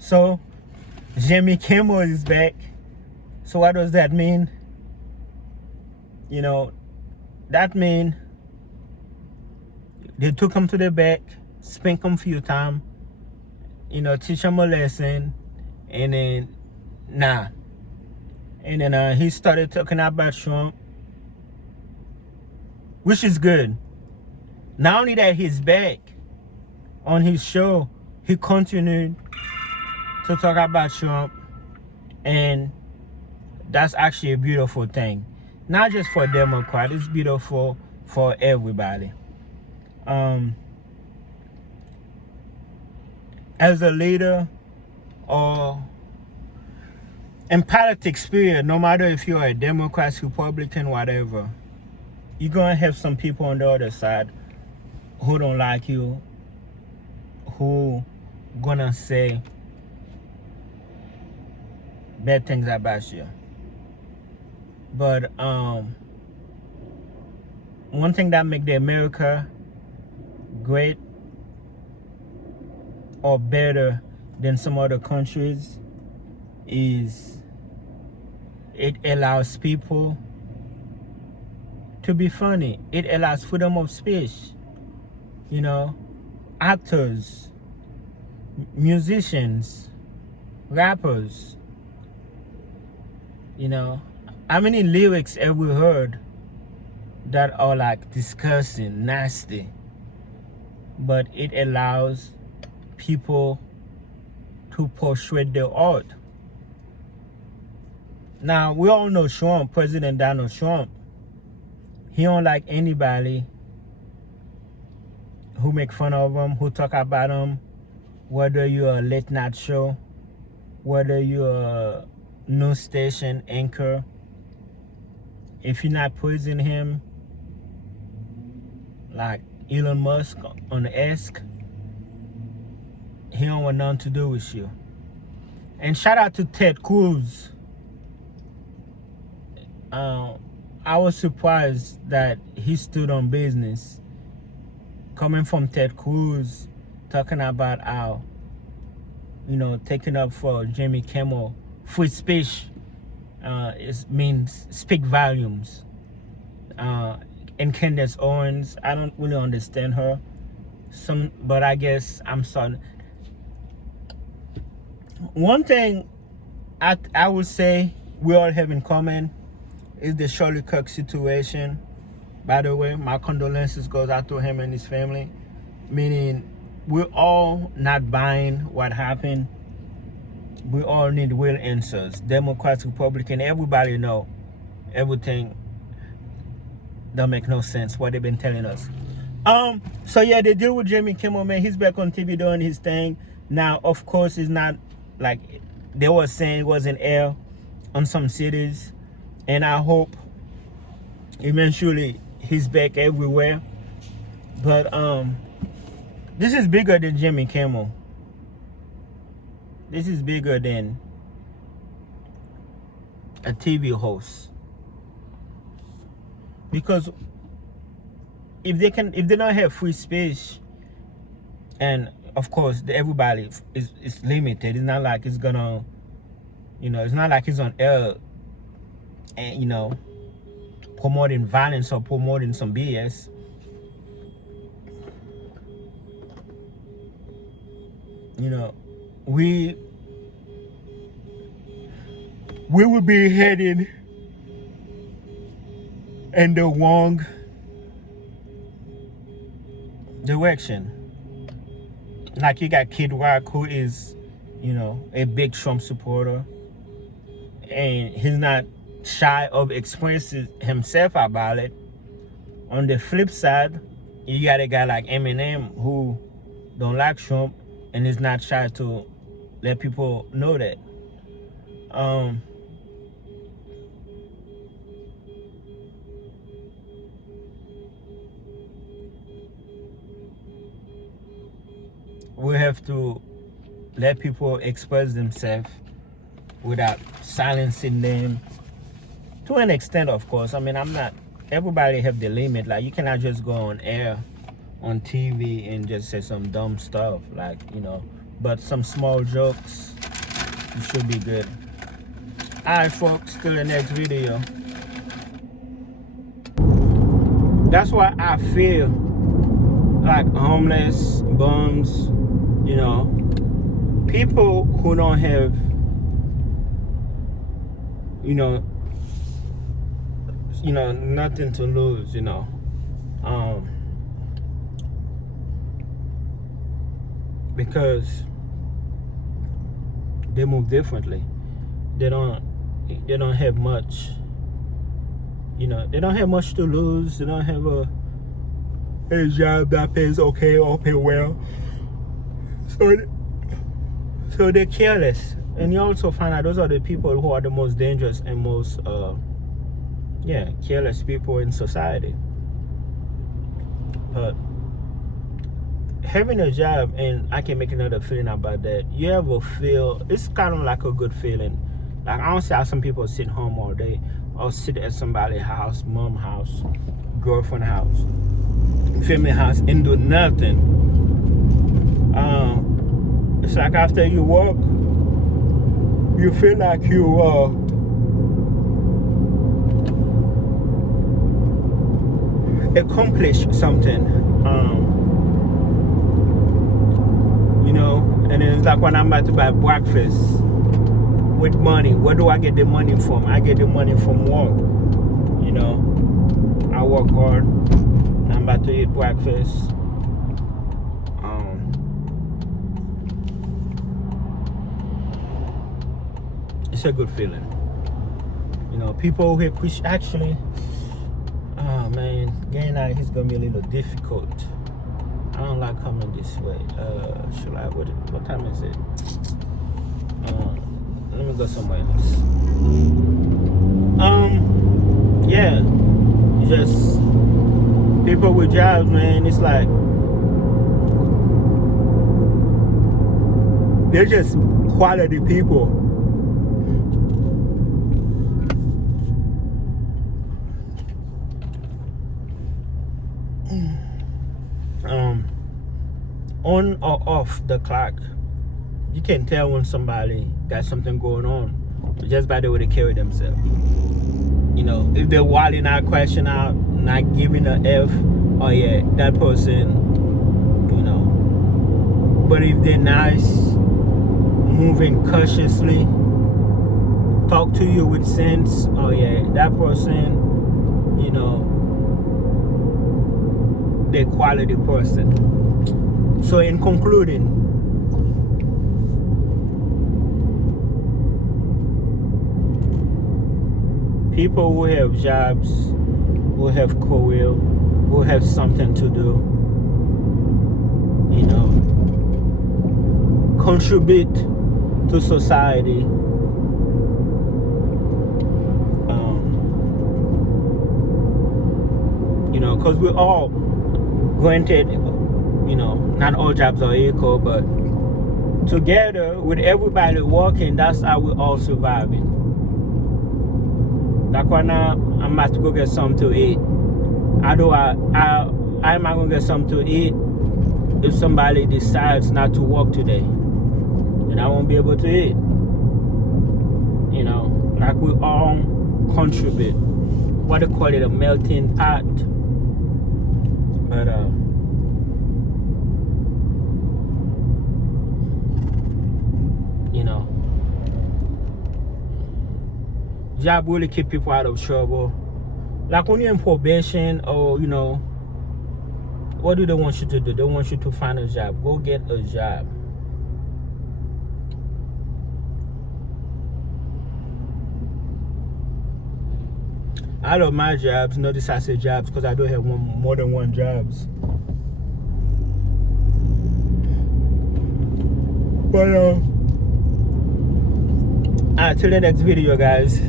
So Jimmy Kimmel is back. So what does that mean? That mean they took him to the back, spank him a few times, teach him a lesson, and then nah. And then he started talking about Trump, which is good. Not only that, he's back on his show, he continued to talk about Trump, and that's actually a beautiful thing. Not just for Democrats, it's beautiful for everybody. As a leader or in politics period, no matter if you're a Democrat, Republican, whatever, you're gonna have some people on the other side who don't like you, who gonna say bad things about you. But one thing that make the America great or better than some other countries is it allows people to be funny. It allows freedom of speech. Actors, musicians, rappers. How many lyrics have we heard that are like disgusting, nasty? But it allows people to portray their art. Now, we all know Trump, President Donald Trump. He don't like anybody who make fun of him, who talk about him, whether you're a late night show, whether you're a news station anchor. If you're not praising him, like Elon Musk on X, he don't want nothing to do with you. And shout out to Ted Cruz. I was surprised that he stood on business. Coming from Ted Cruz, talking about how, taking up for Jimmy Kimmel, free speech means speak volumes. And Candace Owens, I don't really understand her. But I guess I'm starting. One thing I would say we all have in common is the Charlie Kirk situation. By the way, my condolences goes out to him and his family. Meaning, we're all not buying what happened. We all need real answers. Democrats, Republican, everybody know everything don't make no sense what they've been telling us. So yeah, they deal with Jimmy Kimmel, man. He's back on TV doing his thing. Now, of course, it's not like they were saying it wasn't air on some cities. And I hope eventually he's back everywhere. But this is bigger than Jimmy Kimmel. This is bigger than a TV host. Because if they don't have free speech, and of course everybody is limited. It's not like it's gonna, it's not like it's on air and promoting violence or promoting some BS. We would be heading in the wrong direction. Like you got Kid Rock, who is, a big Trump supporter, and he's not shy of expressing himself about it. On the flip side, you got a guy like Eminem who don't like Trump and is not shy to let people know that. We have to let people express themselves without silencing them. To an extent, of course. I mean, everybody have the limit. Like, you cannot just go on air, on TV, and just say some dumb stuff. Like, but some small jokes, you should be good. Alright folks, till the next video. That's why I feel like homeless, bums, you know, people who don't have, you know, nothing to lose, because they move differently. They don't have much, they don't have much to lose. They don't have a job that pays okay or pay well. So they're careless. And you also find out those are the people who are the most dangerous and most careless people in society. But having a job, and I can make another feeling about that, you ever feel, it's kind of like a good feeling. Like, I don't see how some people sit home all day or sit at somebody's house, mom house, girlfriend house, family house, and do nothing. It's like after you work, you feel like you accomplished something. And then it's like when I'm about to buy breakfast with money. Where do I get the money from? I get the money from work. I work hard. And I'm about to eat breakfast. It's a good feeling. People who appreciate, actually, oh man, getting out here is gonna be a little difficult. I don't like coming this way. Should I? What time is it? Let me go somewhere else. Yeah, just people with jobs, man. It's like they're just quality people. On or off the clock, you can tell when somebody got something going on just by the way they carry themselves. If they're wilding out, crashing out, not giving a F, oh yeah, that person, But if they're nice, moving cautiously, talk to you with sense, oh yeah, that person, they're quality person. So in concluding, people who have jobs, who have career, who have something to do, contribute to society. Because we're all, granted, not all jobs are equal, but together with everybody working, that's how we're all surviving. Like right now, I'm about to go get something to eat. How am I going to get something to eat if somebody decides not to work today? Then I won't be able to eat. Like we all contribute. What they call it, a melting pot. But job really keep people out of trouble. Like when you're in probation, or what do they want you to do? They want you to find a job. Go get a job. I love my jobs. Notice I say jobs because I don't have more than one jobs. But till the next video, guys.